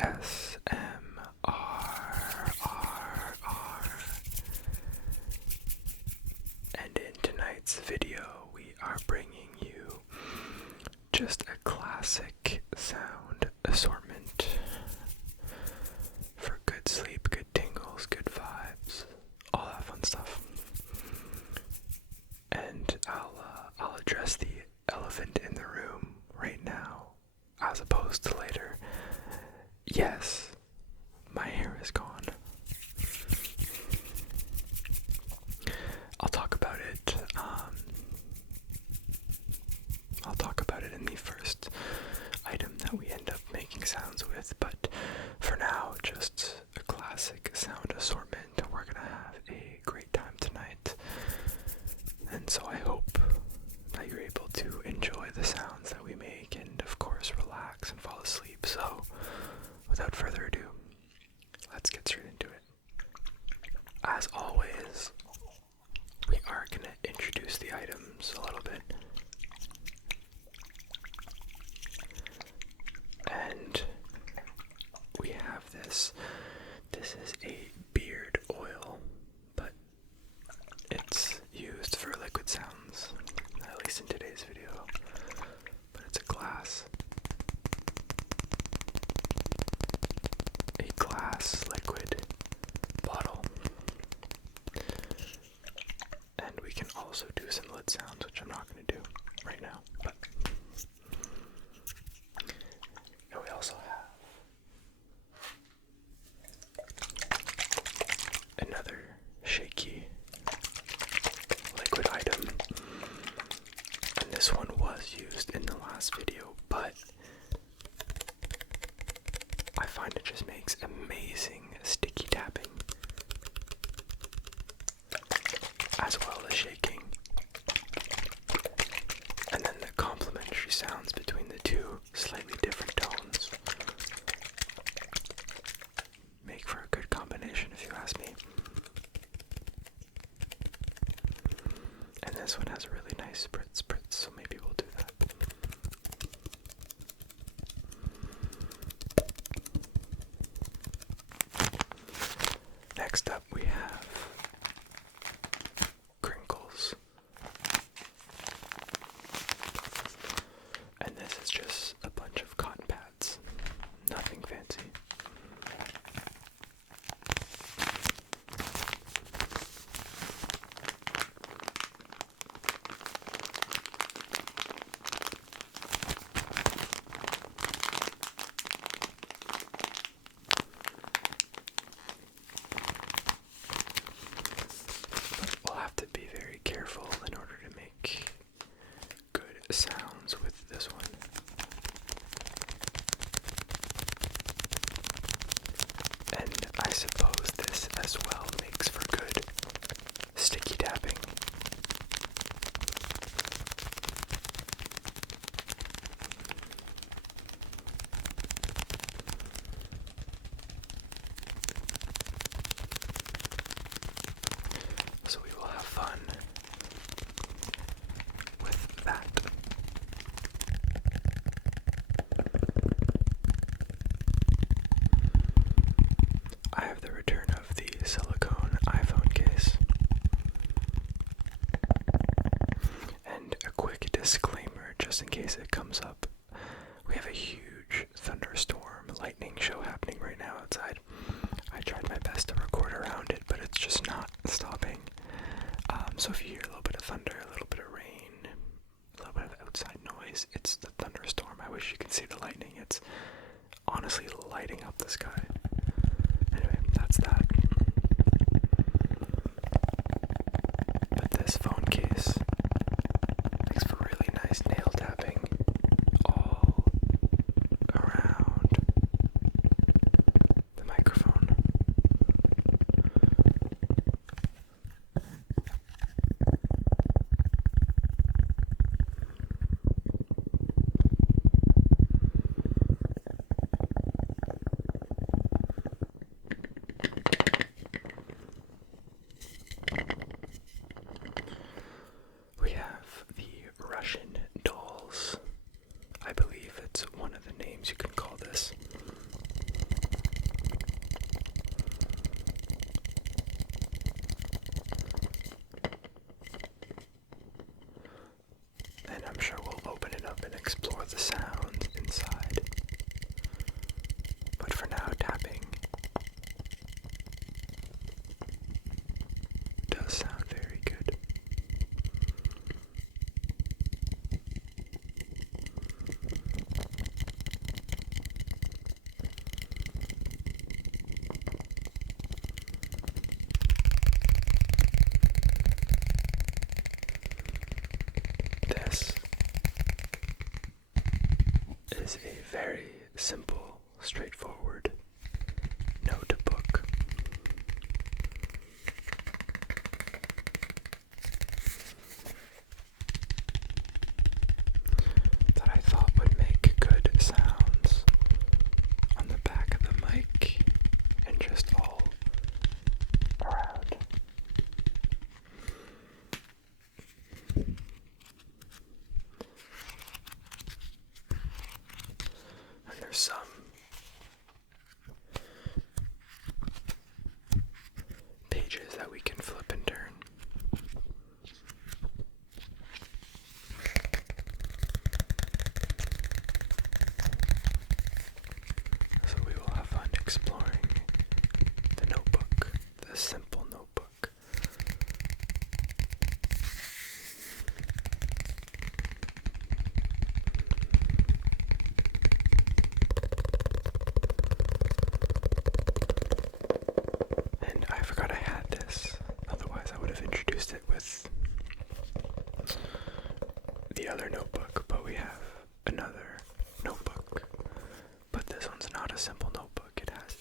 ASMR. And in tonight's video, we are bringing you just a classic sound assortment for good sleep, good tingles, good vibes, all that fun stuff. And I'll address the elephant in the room right now, as opposed to later. Yes, my hair is gone. I'll talk about it. I'll talk about it in the first item that we end up making sounds with, but for now, just a classic sound assortment. We're gonna have a great time tonight, and so I hope that you're able to enjoy the sounds that we make and, of course, relax and fall asleep. So, without further ado, let's get straight into it. As always, we are going to introduce the items a little bit. And we have this. This is a beard oil, but it's used for liquid sounds, at least in today's video. But it's a glass liquid bottle. And we can also do some lid sounds, which I'm not going to do right now. But and we also have another shaky liquid item. And this one was used in the last video, but I find it just makes amazing sticky tapping, as well as shaking. And then the complementary sounds between the two slightly different tones make for a good combination, if you ask me. And this one has a really nice spritz, so maybe we'll do that. Next up, we have crinkles. And this is just a bunch of cotton pads. Nothing fancy. We'll have to be very careful in order to make good sounds with this one. And I suppose this as well makes for good sticky tapping. So we will have fun with that. I have the return of the silicone iPhone case. And a quick disclaimer, just in case it comes up. We have a huge thunderstorm lightning show happening right now outside. I tried my best to record around it, but it's just not stopping. So if you hear a little bit of thunder, a little bit of rain, a little bit of outside noise, it's the thunderstorm. I wish you could see the lightning. It's honestly lighting up the sky. Anyway, that's that. But this phone case makes for really nice nail tapping all around the microphone. This is a very simple, straightforward notebook. That I thought would make good sounds on the back of the mic and just all around. And there's some pages that we can flip and turn. So we will have fun exploring the notebook, the simple notebook. And I forgot I had this, otherwise I would have introduced it with the other notebook, but we have another notebook. But this one's not a simple notebook, it has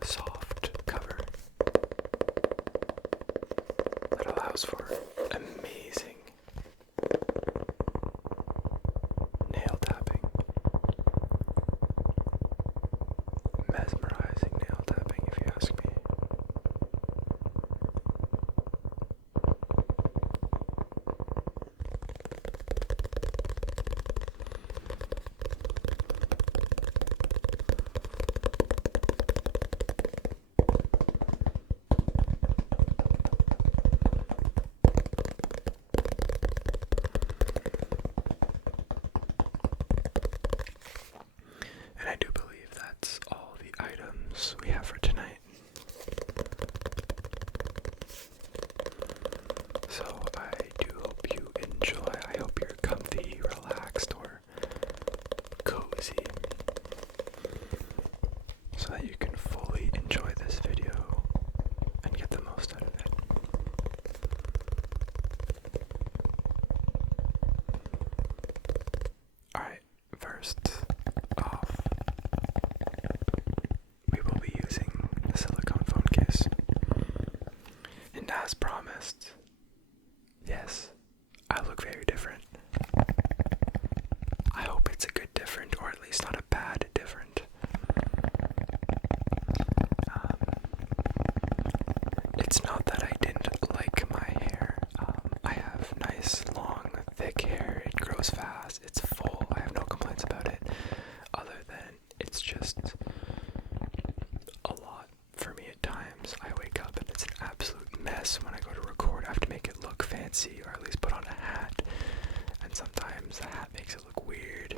a soft cover that allows for amazing nail tapping. Mesmerizing nail tapping, if you ask me. And I do believe that's all the items we have for tonight. So I do hope you enjoy. I hope you're comfy, relaxed, or cozy, so that you can fully enjoy this video and get the most out of it. Alright, first off, we will be using the silicone phone case. And as promised, yes, I look very different. I hope it's a good different, or at least not a bad different. It's not that I didn't like my hair. I have nice, long, thick hair. It grows fast. It's full. I have no complaints about it, other than it's just a lot for me at times. I wake up and it's an absolute mess when I go to record. I have to make it look fancy, or at least put on a hat. And sometimes the hat makes it look weird.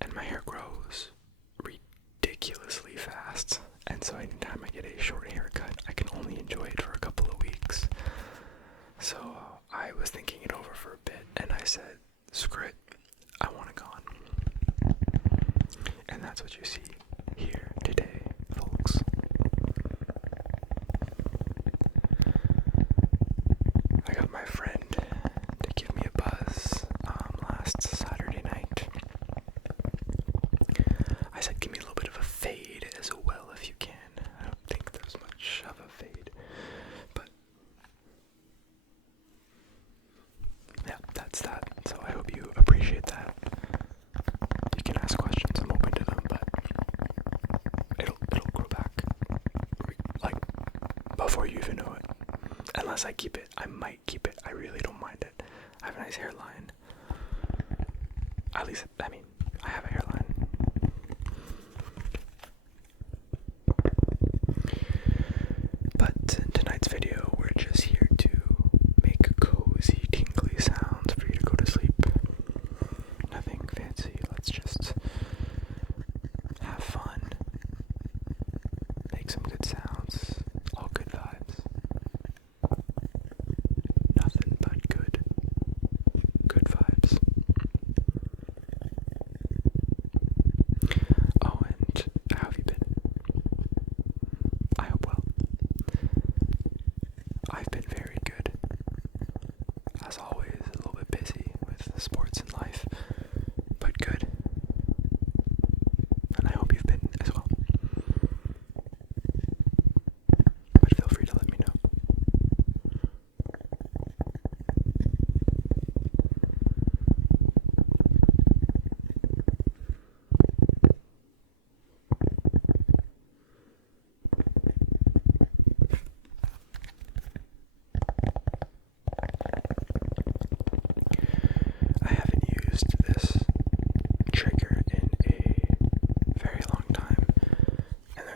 And my hair grows ridiculously fast. And so anytime I get a short haircut, I can only enjoy it for a couple of weeks. So I was thinking it over for a bit, and I said, screw it, I want it gone. And that's what you see here today, folks. I got my friend to give me a buzz last Saturday night. I said, give me a little bit of a fade as well if you can. I don't think there's much of a fade, but yeah, that's that. So I hope you appreciate that. You can ask questions, I'm open to them, but it'll grow back, like, before you even know it. Unless I keep it, I might keep it. I really don't mind it. I have a nice hairline. At least, I mean, I have a hairline. But in tonight's video, we're just here to make cozy, tingly sounds for you to go to sleep. Nothing fancy. Let's just have fun. Make some good sounds. All good vibes. Nothing but good vibes. Oh, and how have you been? I hope well. I've been very good. As always,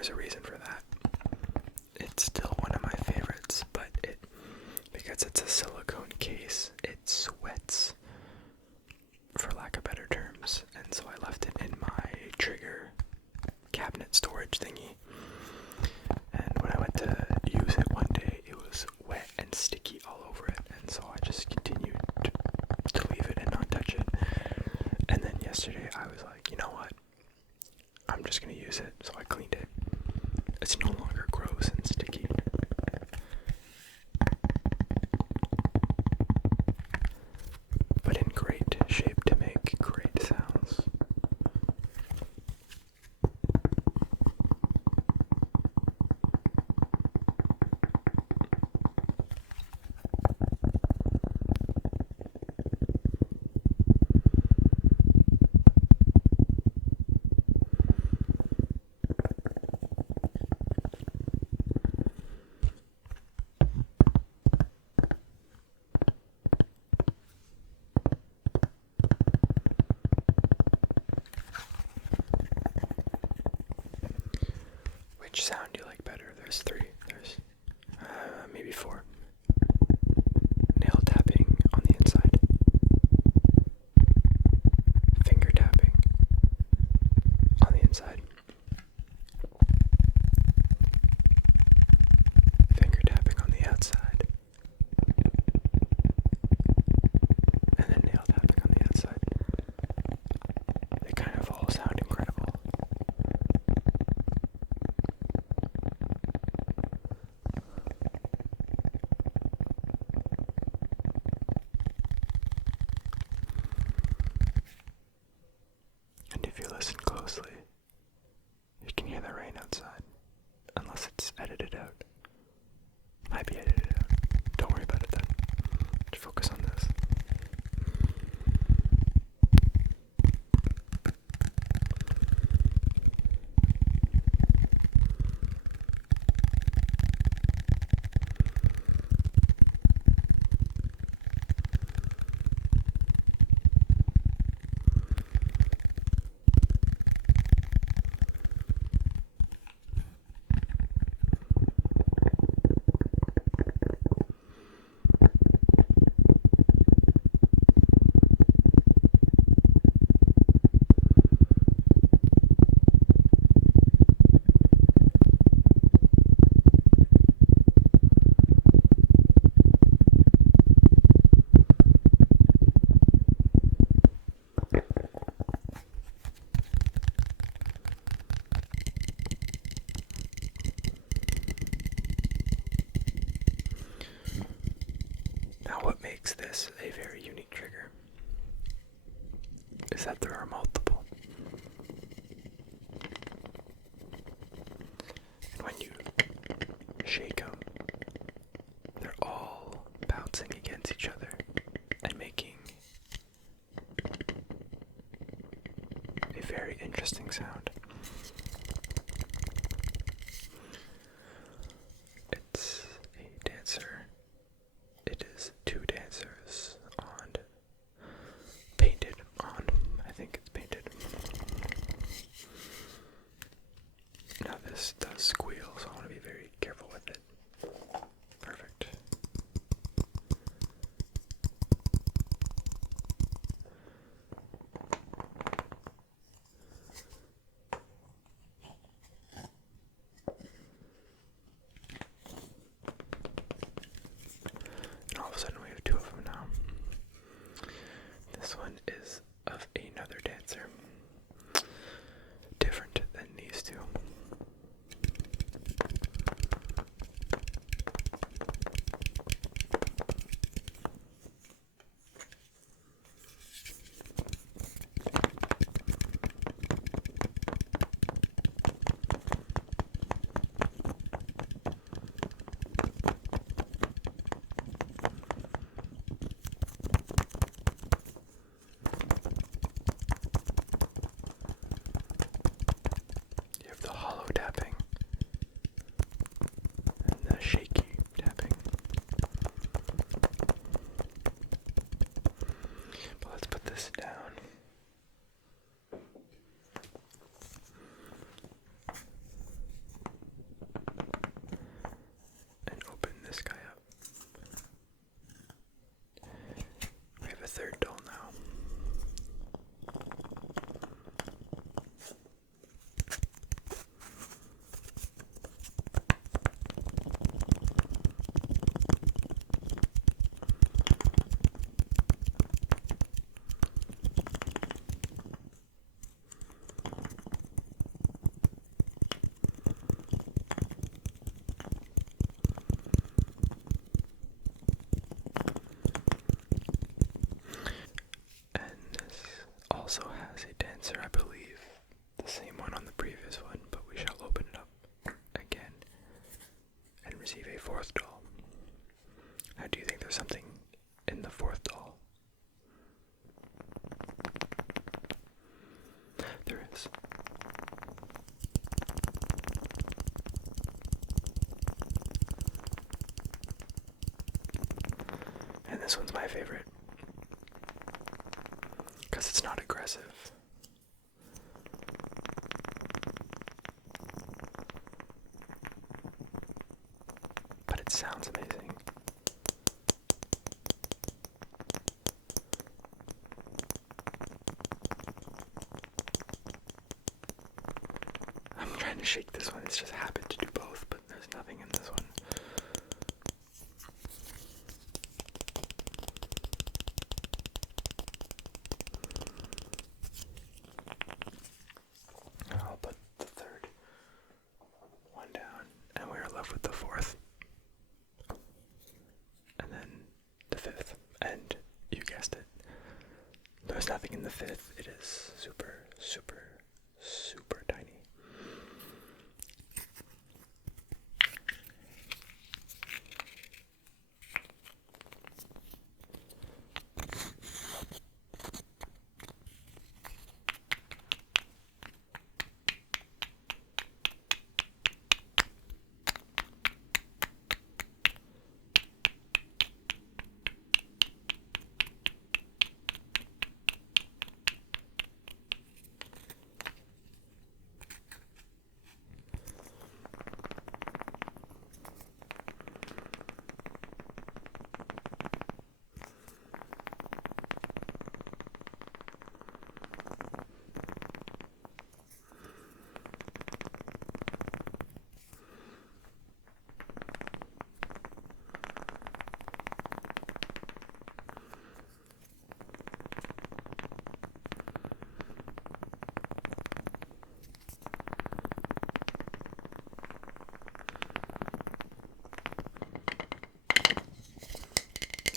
there's a reason for that. It's still one of my favorites, but because it's a silicone case, it sweats, for lack of better terms, and so I left it in my trigger cabinet storage thingy. And when I went to use it one day, it was wet and sticky all over it, and so I just continued to leave it and not touch it. And then yesterday I was like, you know what? I'm just gonna use it, so I cleaned it. It's no longer gross and sticky. But in great shape to make great sounds. Which sound do you like better? There's three. There's maybe four. Nail tapping on the inside. Finger tapping on the inside. Finger tapping on the outside. And then nail tapping on the outside. They kind of all sound incredible. And if you listen closely, you can hear the rain outside, unless it's edited out. Might be edited out. Don't worry about it then. Just focus on this. Now, what makes this a very unique trigger is that there are multiple. And when you shake them, they're all bouncing against each other and making a very interesting sound. It's a dancer. It is two dancers painted on, I think it's painted. Now this does squeal, so I want to be very careful with it. Perfect. this one's my favorite because it's not aggressive. But it sounds amazing. I'm trying to shake this one. It's just habit to do both, but there's nothing in this one. I'll put the third one down, and we are left with the fourth. And then the fifth. And you guessed it. There's nothing in the fifth. It is super, super, super tiny.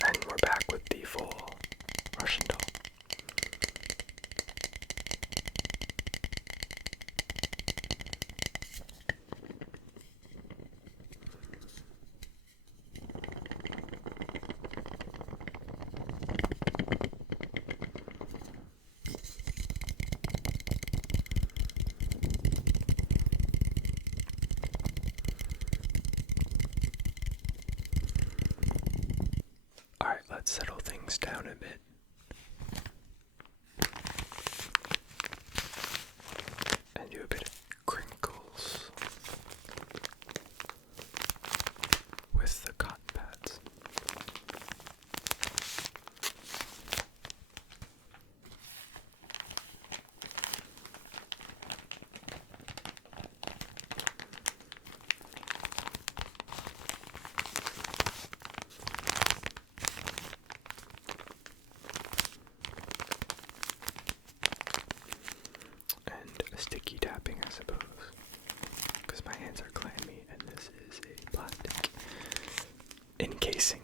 And we're back with the full Russian doll. Alright, let's settle things down a bit. And do a bit of crinkles with the cotton pads. Sticky tapping, I suppose, because my hands are clammy, and this is a plastic encasing.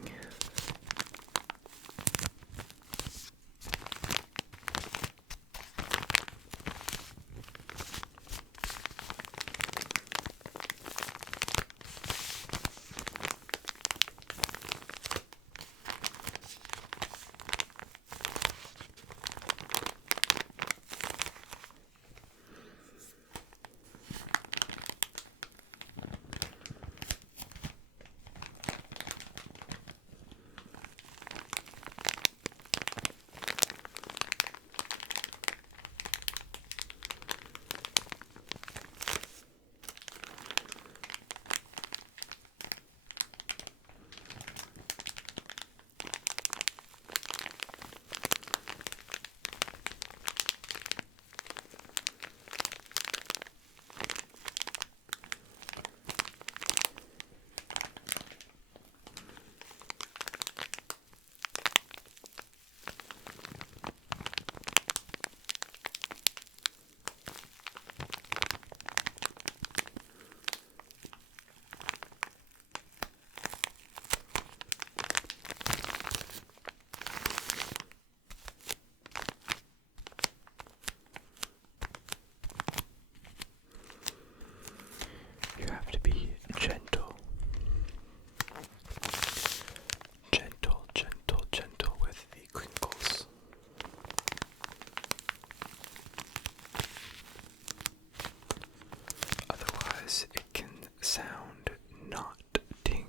You have to be gentle. Gentle, gentle, gentle with the crinkles. Otherwise, it can sound not tingly.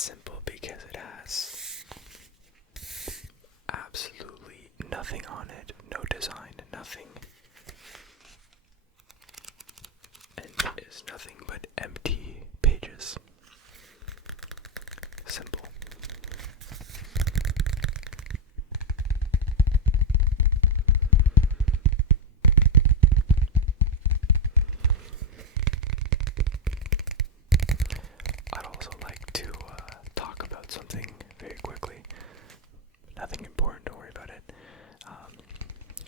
It's simple because it has absolutely nothing on it, no design, nothing. And it is nothing but empty pages. Simple. I'd also like to talk about something very quickly. Nothing important, don't worry about it.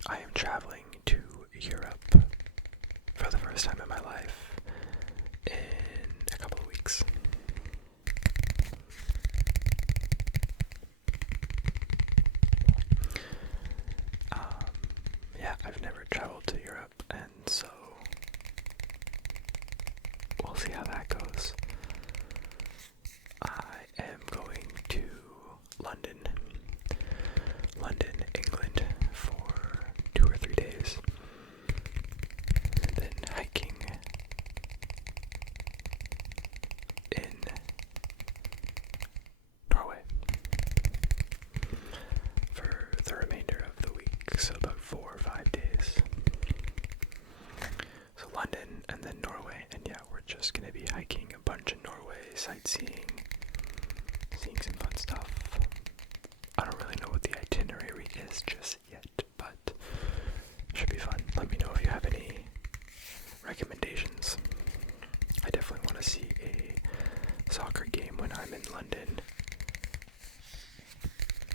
I am traveling to Europe for the first time in my life in a couple of weeks. Yeah, I've never traveled to Europe, and so we'll see how that goes. I am going to London, England for 2 or 3 days, and then hiking in Norway for the remainder of the week, so about 4 or 5 days. So London and then Norway, and yeah, we're just gonna be hiking a bunch of Norway, sightseeing, seeing some fun stuff. I don't really know what the itinerary is just yet, but should be fun. Let me know if you have any recommendations. I definitely want to see a soccer game when I'm in London.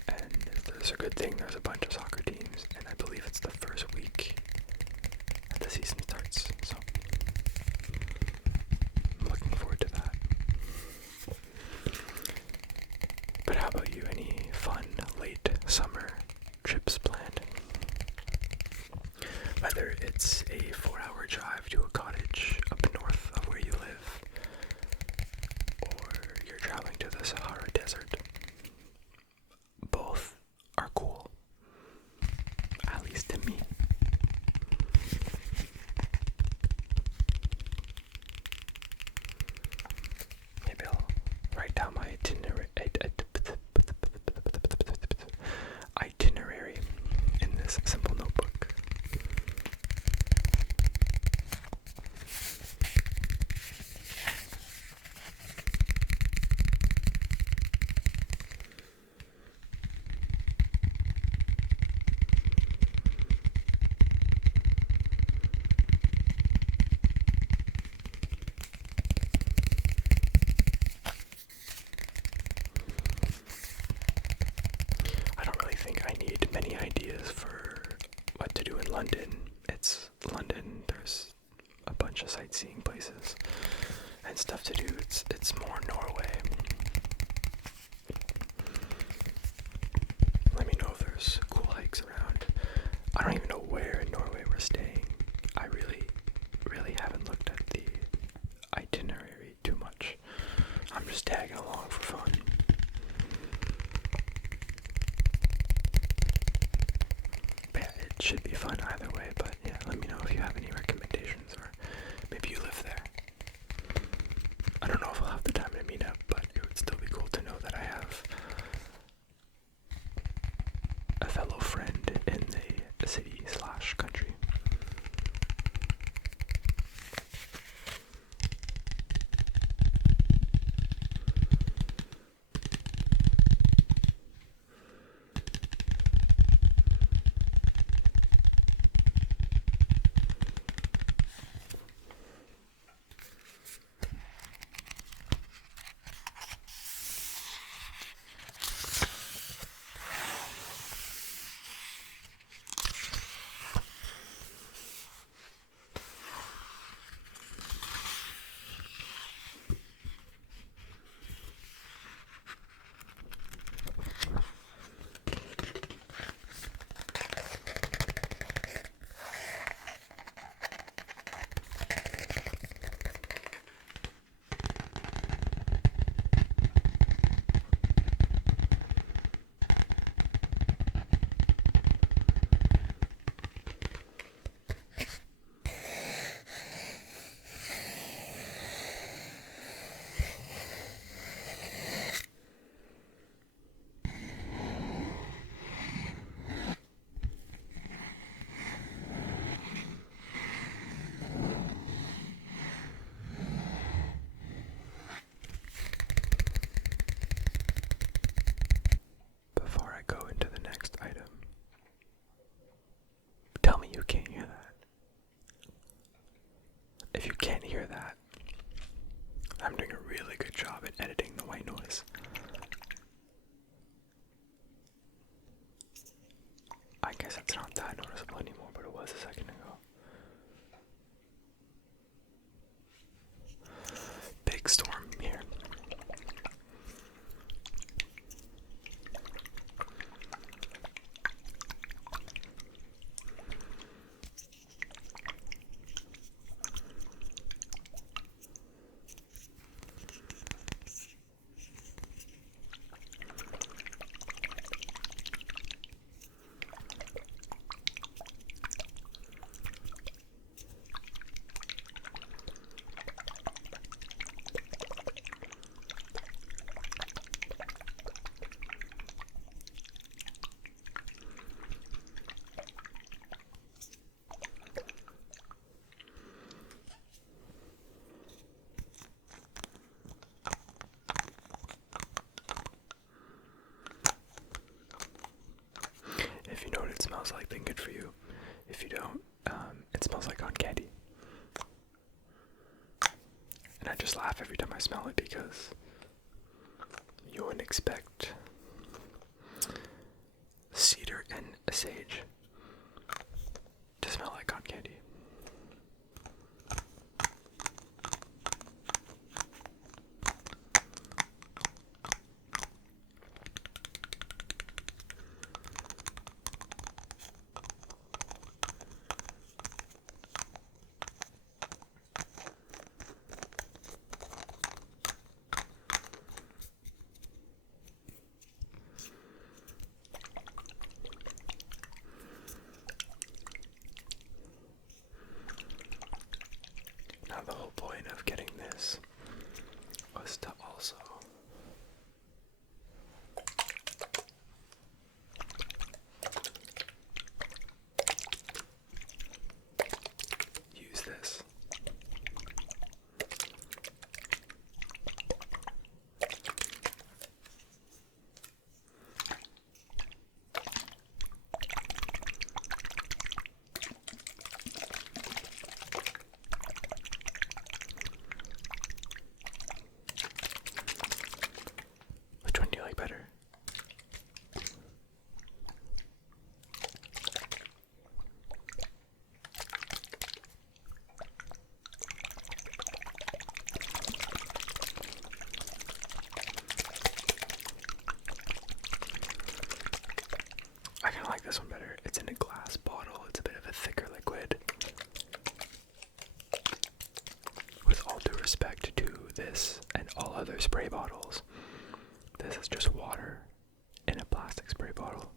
And there's a good thing, there's a bunch of soccer teams, and I believe it's the first week that the season starts, so I'm looking forward to that. But how about you? Any fun late summer trips planned? Whether it's a 4-hour drive to a cottage up north of where you live, or you're traveling to the Sahara Desert, both are cool, at least to me. Maybe I'll write down my itinerary in this simple notebook. I don't really think I need many ideas for what to do in London. It's London, there's a bunch of sightseeing places and stuff to do. It's more Norway. Let me know if there's cool hikes around. I don't even know where in Norway we're staying. I really haven't looked at the itinerary too much. I'm just tagging along for fun. But yeah, it should be fun either way, but yeah, let me know if you have any recommendations, or maybe you live there. I don't know if I'll have the time to meet up, but it would still be cool to know that I have a fellow friend in the city/country. if you can't hear that, I'm doing a really good job at editing the white noise. I guess it's not that noticeable anymore, but it was a second ago. Big storm here. If you know what it smells like, then good for you. If you don't, it smells like cotton candy. And I just laugh every time I smell it because you wouldn't expect cedar and sage to smell like cotton candy. Now the whole point of getting this was to also use this. Which one do you like better? I kind of like this one better. It's in a glass bottle. It's a bit of a thicker liquid. With all due respect to this and all other spray bottles, this is just water in a plastic spray bottle.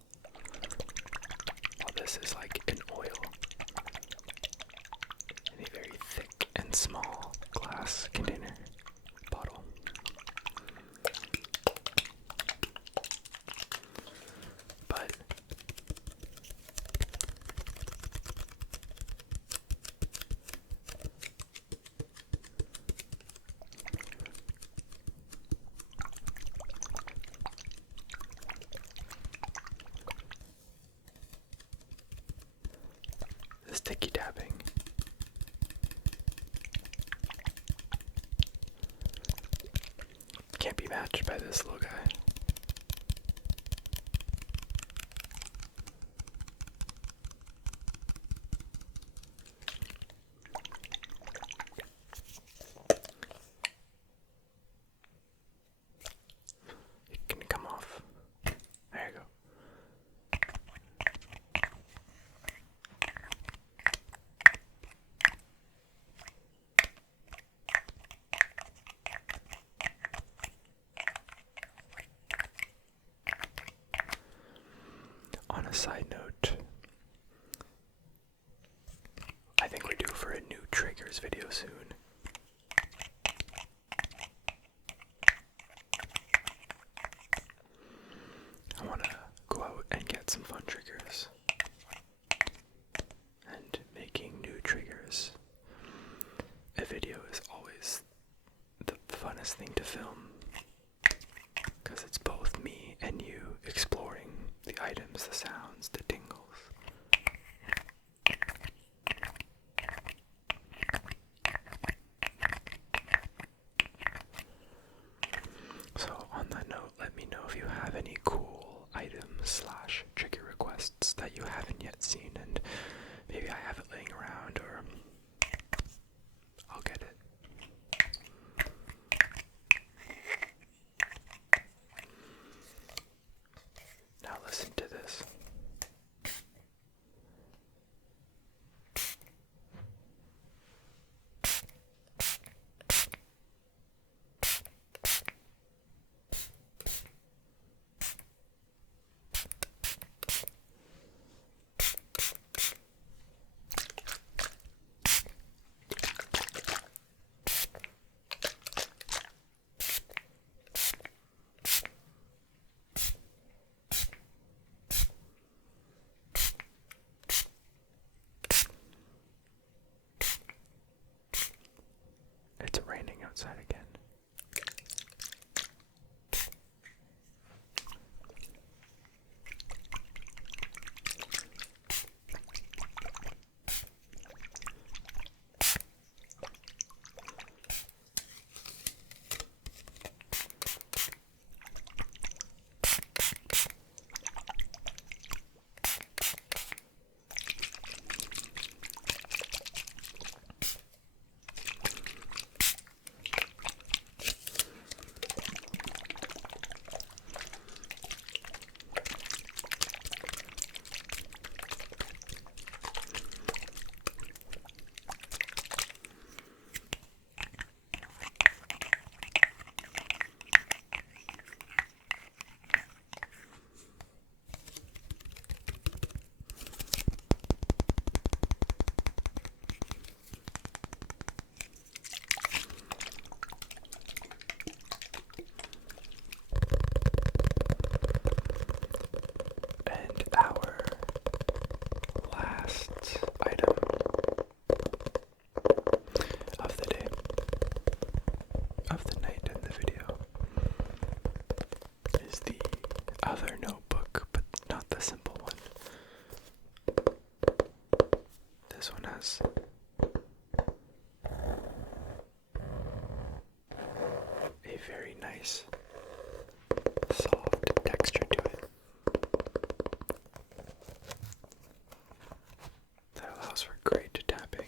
While this is like an oil in a very thick and small glass container bottle. But the sticky tapping can't be matched by this little guy. It can come off. There you go. On a side note, I think we're due for a new triggers video soon. I want to go out and get some fun triggers. And making new triggers a video is always the funnest thing to film, because it's both me and you exploring the items, the sounds, the tingles. It's raining outside again. And our last item of the day, of the night in the video, is the other notebook, but not the simple one. This one has a very nice soft texture to it that allows for great tapping.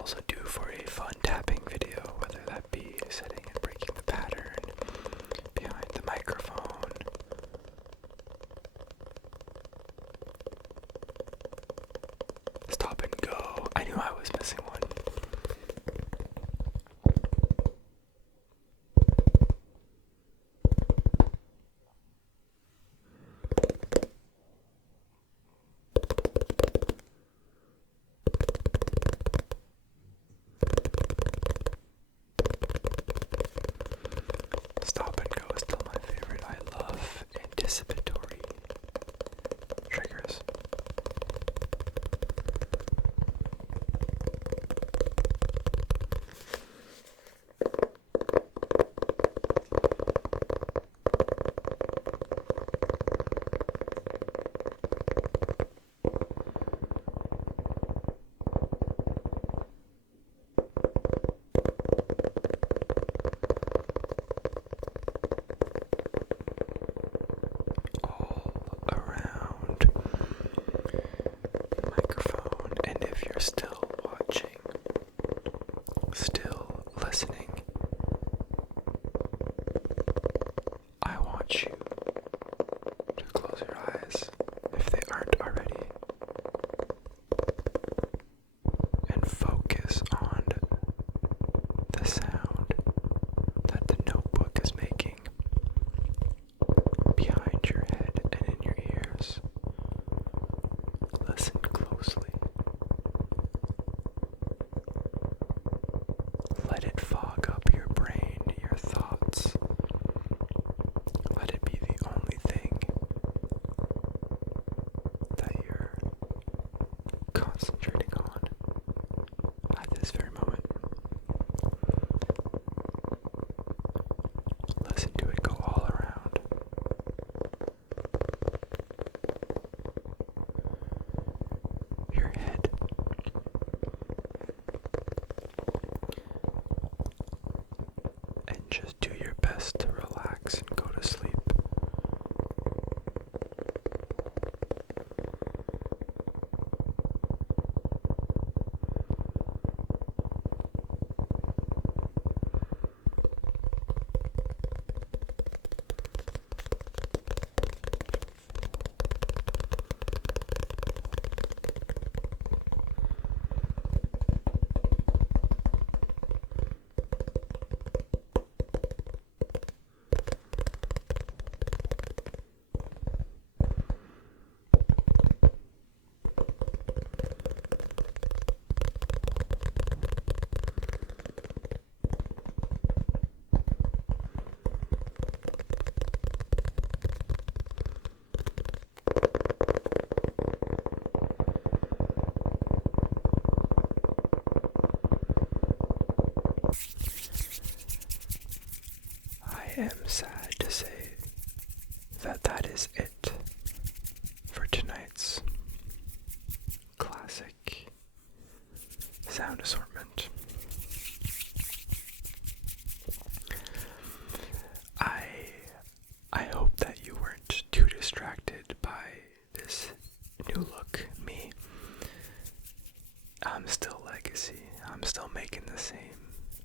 Also due for a fun tapping video, whether that be setting and breaking the pattern behind the microphone. Stop and go. I knew I was missing one. Stop and go is still my favorite. I love anticipatory triggers. Still watching, still listening, I want you to close your eyes if they aren't already and focus on the sound that the notebook is making behind your head and in your ears. Listen closely. Let it fog up your brain, your thoughts. Let it be the only thing that you're concentrating on at this very moment. just do your best to relax and go to sleep. I am sad to say that is it for tonight's classic sound assortment. I hope that you weren't too distracted by this new look me. I'm still legacy. I'm still making the same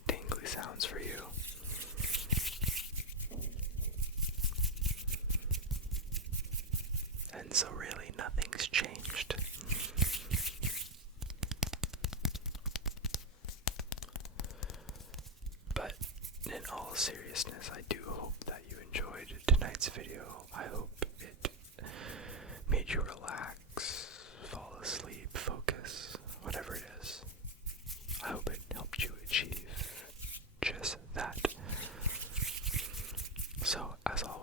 tingly sounds for you. And so really nothing's changed. But in all seriousness, I do hope that you enjoyed tonight's video. I hope it made you relax, fall asleep, focus, whatever it is. I hope it helped you achieve just that. So, as always,